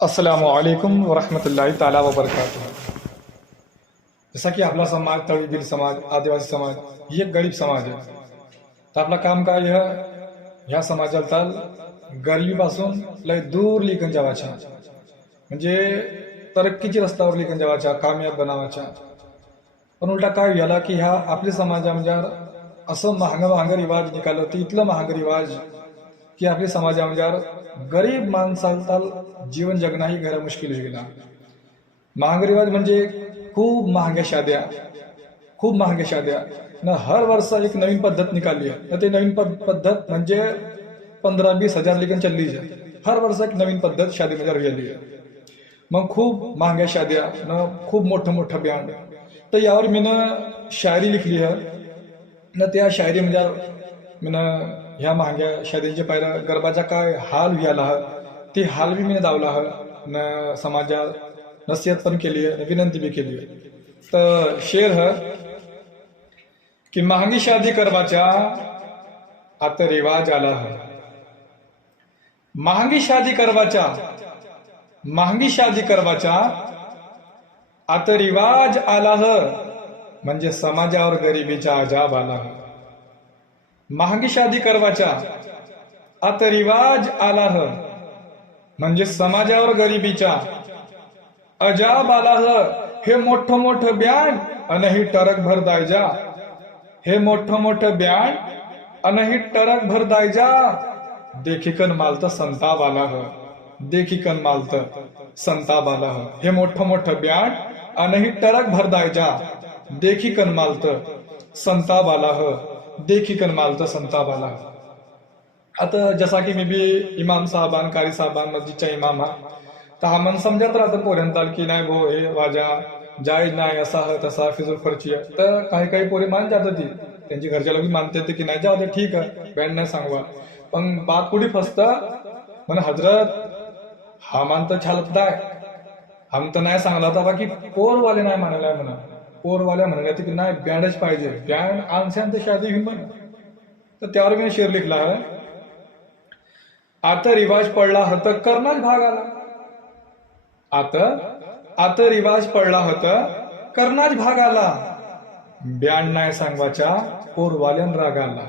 अस्सलामुअलैकुम वरहमतुल्लाहि ताला वबरकातुह। जसा की आपला समाज तळीबील समाज, आदिवासी समाज ही एक गरीब समाज आहे. तर आपलं काम काय ह्या समाजाला गरिबीपासून लय दूर लिकन जावाच्या, म्हणजे तरक्कीची रस्त्यावर लिकन जावाच्या, कामयाब बनावाच्या. पण उलटा काय झाला की ह्या आपल्या समाजामध्ये असं महाग रिवाज निघालं, तर इथलं महाग रिवाज की आपल्या समाजामध्ये गरीब माणसाला जीवन जगणंही घर मुश्किल होईल. महाग रिवाज म्हणजे खूप महाग्या शाद्या, खूप महाग्या शाद्या न हर वर्ष एक नवीन पद्धत निकाली आहे. ते नवीन पद्धत म्हणजे 15-20 हजार लेकिन चलली आहे. हर वर्ष एक नवीन पद्धत शादीमध्ये गेली आहे. मग खूप महाग्या शाद्या न खूप मोठं बँड. तर यावर मी शायरी लिखली आहे न त्या शायरीमध्ये मी ह्या महाग्या शादींच्या पायऱ्या गरबाचा काय हाल व्हायला ते हाल बी मी दावला न समाजात नसीहत पण केली आहे, विनंती भी केली आहे. तर शेर है कि महंगी शादी करवाचा आता रिवाज आला है. महंगी शादी करवाचा, महंगी शादी करवाचा आता रिवाज आला है, म्हणजे समाजावर गरिबीचा अजाब आला है. महंगी शादी करवाचा आता रिवाज आला है, म्हणजे समाजावर गरिबीचा अजाब आला है. हे मोठं बँड अनही टरक भर दायजा, हे मोठं बँड अनही टरक भर दायजा. देखिकन मालत संताप आला है, देखिकन मालत संताप आला है. हे मोठं बँड अनही टरक भर दायजा, देखिकन मालत संताप आला है, देखिकन मालत संताप आला है. आता जसा की मी बी इमाम साहबान, कारी साहबान मस्जिदच्या इमाम हा, तर हा मन समजत राहतं पोऱ्यांताल की नाही भो हे वाजा जायज नाही, असा है तसा फिजूल खर्ची आहे. तर काही पोरे मान जातात, ती त्यांची घरच्याला बी मानते की नाही जाऊ दे ठीक आहे, बँड नाही सांगवा. पण बात कुठे फसत म्हण हजरत हा मान तर छालत आहे, हम तर नाही सांगला होता बाकी पोरवाले नाही म्हणाला म्हणा. पोरवाल्या म्हणाल्या की नाही बँडच पाहिजे, बँड आमच्या शादी घेऊन म्हणा. तर त्यावर मी शेर लिखला आहे. आता रिवाज पडला होता करणाच भाग आला. आता रिवाज पडला होता करणाच भाग आला, बँड नाही सांगवाच्या पोरवाल्यान राग आला.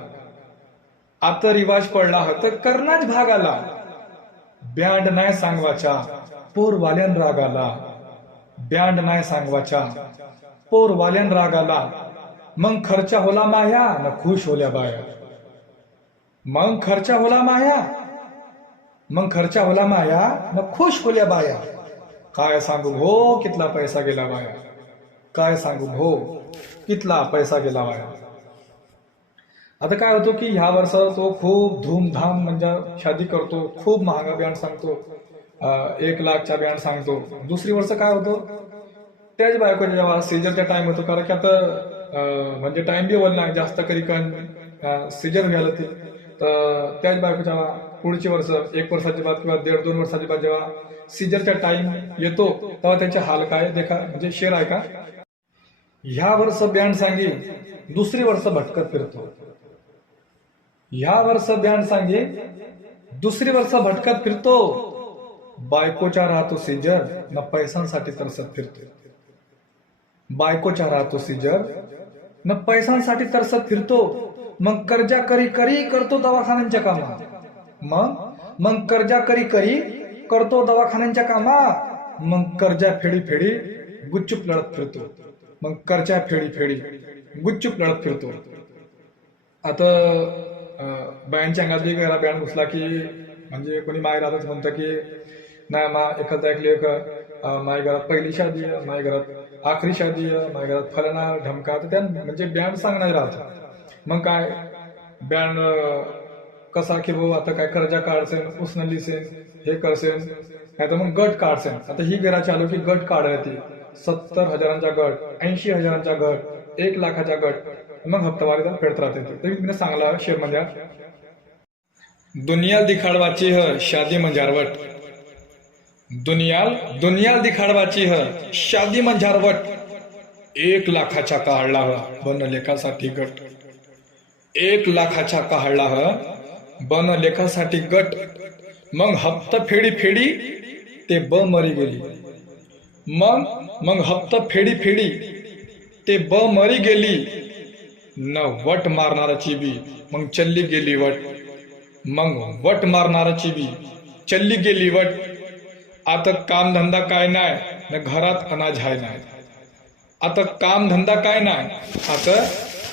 आता रिवाज पडला होता करणाच भाग आला, बँड नाही सांगवाच्या पोरवाल्यान राग आला. बँड नाही सांगवाच्या पोरवाल्यान राग आला. मग खर्चा होला माया न खुश होल्या बाया. मग खर्चा होला माया, मग खर्चा होला माया न खुश होल्या बाया. काय सांगू भो कितला पैसा गेला बाया, काय सांगू भो कितला पैसा गेला बाया. आता काय होतो की ह्या वर्षात तो खूप धूमधाम म्हणजे शादी करतो, खूप महागा बँड सांगतो, 1 लाखचा बँड सांगतो. दुसरी वर्ष काय होतो त्याच बायकोच्या जेव्हा सीजरचा टाइम होतो, कारण की आता म्हणजे टाइम बी बोल नाही जास्त करी कारण सीजर व्हायला ते. तर त्याच बायकोच्या पुढची वर्ष 1 वर्षाची बाद किंवा 1.5-2 वर्षाची बाद जेव्हा सीजरचा टाइम येतो तेव्हा त्यांचे हाल काय देखा. म्हणजे शेर आहे का, ह्या वर्ष बँड सांगी दुसरी वर्ष भटकत फिरतो. ह्या वर्ष बँड सांगी दुसरी वर्ष भटकत फिरतो. बायकोच्या राहतो सीजर न पैशांसाठी तरसत फिरतो. बायकोच्या राहतो सीजर न पैशांसाठी तरसत फिरतो. मग कर्जा करी करतो दवाखान्यांच्या कामा. मग कर्जा करी करतो दवाखान्यांच्या कामा. मग कर्जा फेडी गुच्चूप लढत फिरतो. मग कर्जा फेडी गुच्चूप लढत फिरतो. आता बँडच्या अंगातली घरा बँड घुसला की म्हणजे कोणी माय राहतच म्हणतं की नाही मा एखादं ऐकली माझ्या घरात पहिली शादी आहे, माझ्या घरात आखरी शादी आहे, माझ्या घरात फलाना ढमका. तर त्या म्हणजे बँड सांगणार राहत. मग काय बँड कसा की भाऊ आता काय कर्जा काढसेन, उसनलीसेन, हे करसेन, नाही तर मग गट काढसेन. आता ही घरा चालू की गट काढायची 70,000चा गट, 80,000चा गट, 1 लाखाचा गट. मग हप्तावारी तर फेडत राहते. तर मी सांगला शेर म्हणजे दुनिया दिखाडवाची ह शादी मंजारवट. दुनिया दिखाडवाची ह शादी मंजारवट. 1 लाखाचा काढला ह बन लेखासाठी गट. 1 लाखाचा काढला ह बन लेखासाठी गट. मग हप्ता फेडी ते ब मरी गेली. मग मग हप्ता फेडी फेडी ते ब मरी गेली. न वट मारणाराची बी मग चल्ली गेली वट. मग वट मारणाराची बी चल्ली गेली वट. आता कामधंदा काय नाही न घरात अनाज हाय नाही. आता कामधंदा काय नाही.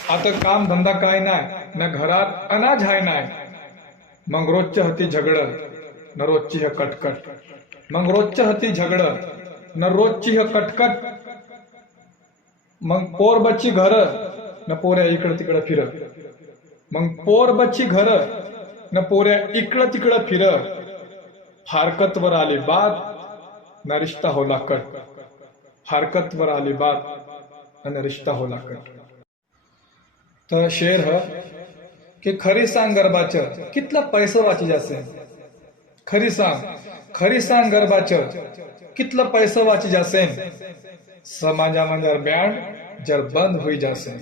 आता कामधंदा काय नाही न घरात अनाज हाय नाही. मग रोजच्या होती झगड न रोजची ह कटकट. मग रोजच्या होती झगड न रोजची ह कटकट. मग पोर बच्ची घर न पोऱ्या इकडं तिकडं फिरत. मग पोर बच्ची घर न पोऱ्या इकडं तिकडं फिरत. फारकतवर आली बात न रिश्ता होला कट. फारकतवर आली बात न रिश्ता होला कट. तर शेर ह की खरी सांग गरबाचं कितला पैसा वाची जासे. खरी सांग गरबाचं कितला पैसा वाची जासे. समाजामध्ये बँड जर बंद हुई जासे.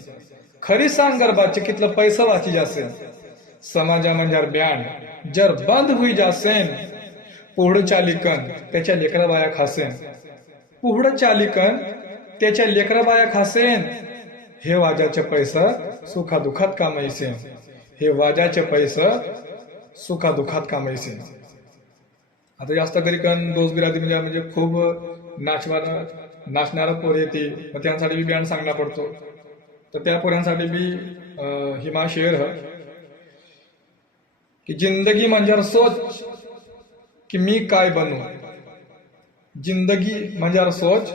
खरी सांग गरबाचे कितला पैसा वाची जासे. समाजामध्ये बँड जर बंद हुई जासे. पुढं चालिकन त्याच्या लेकरा बाया खासेन. पुढं चालिकन त्याच्या लेकरा बाया खासेन. हे वाजाचे पैसा सुखादुखात कामाईसेन. हे वाजाचे पैसा सुखादुखात कामाईसेन. आता जास्त करीकन दोस्त बिरादी म्हणजे खूप नाचणारा पोर येते. मग त्यांसाठी बी बँड सांगणं पडतो. तर त्या पोरांसाठी बी हिमा शेर ह की जिंदगी म्हणजे सोच कि मी काय बनू. जिंदगी म्हणजे सोच.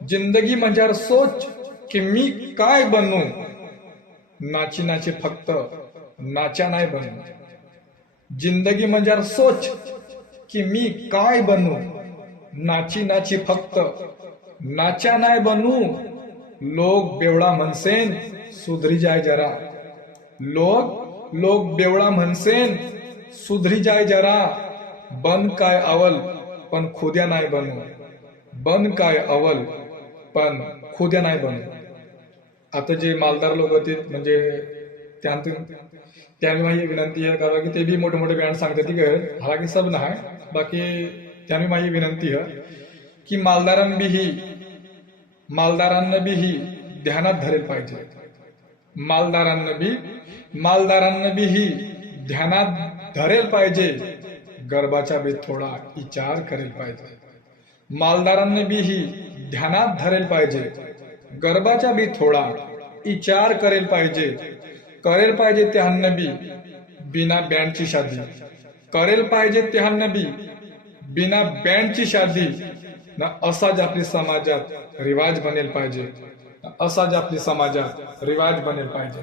जिंदगी म्हणजे सोच कि मी काय बनू. नाची नाची फक्त नाच्या नाही बनू. जिंदगी म्हणजे सोच कि मी काय बनू. नाची नाची फक्त नाच्या नाही बनू. लोग बेवडा म्हणसेन सुधरी जाय जरा. लोग बेवडा म्हणसेन सुधरी जाय जरा. बन काय अवल पण खुद्या नाही बनू. बन काय अवल पण खुद्या नाही बनू. आता जे मालदार लोक होते म्हणजे त्यांनी माझी विनंती आहे कारण की ते बी मोठे मोठे बँड सांगतात ती काय हालाकी सब नाही. बाकी त्यांनी माझी विनंती आहे की मालदारांना बी ही ध्यानात धरेल पाहिजे. मालदारांना बी ही ध्यानात धरेल पाहिजे. गरबाचा बी थोडा विचार करेल पाहिजे. मालदारांना बी ही ध्यानात धरेल पाहिजे. गरबाचा बी थोडा विचार करेल पाहिजे. करेल पाहिजे त्यांना बी बिना बँडची शादी. करेल पाहिजे त्यांना बी बिना बँडची शादी. ना असाच आपली समाजात रिवाज बनेल पाहिजे. असाच आपली समाजात रिवाज बनेल पाहिजे.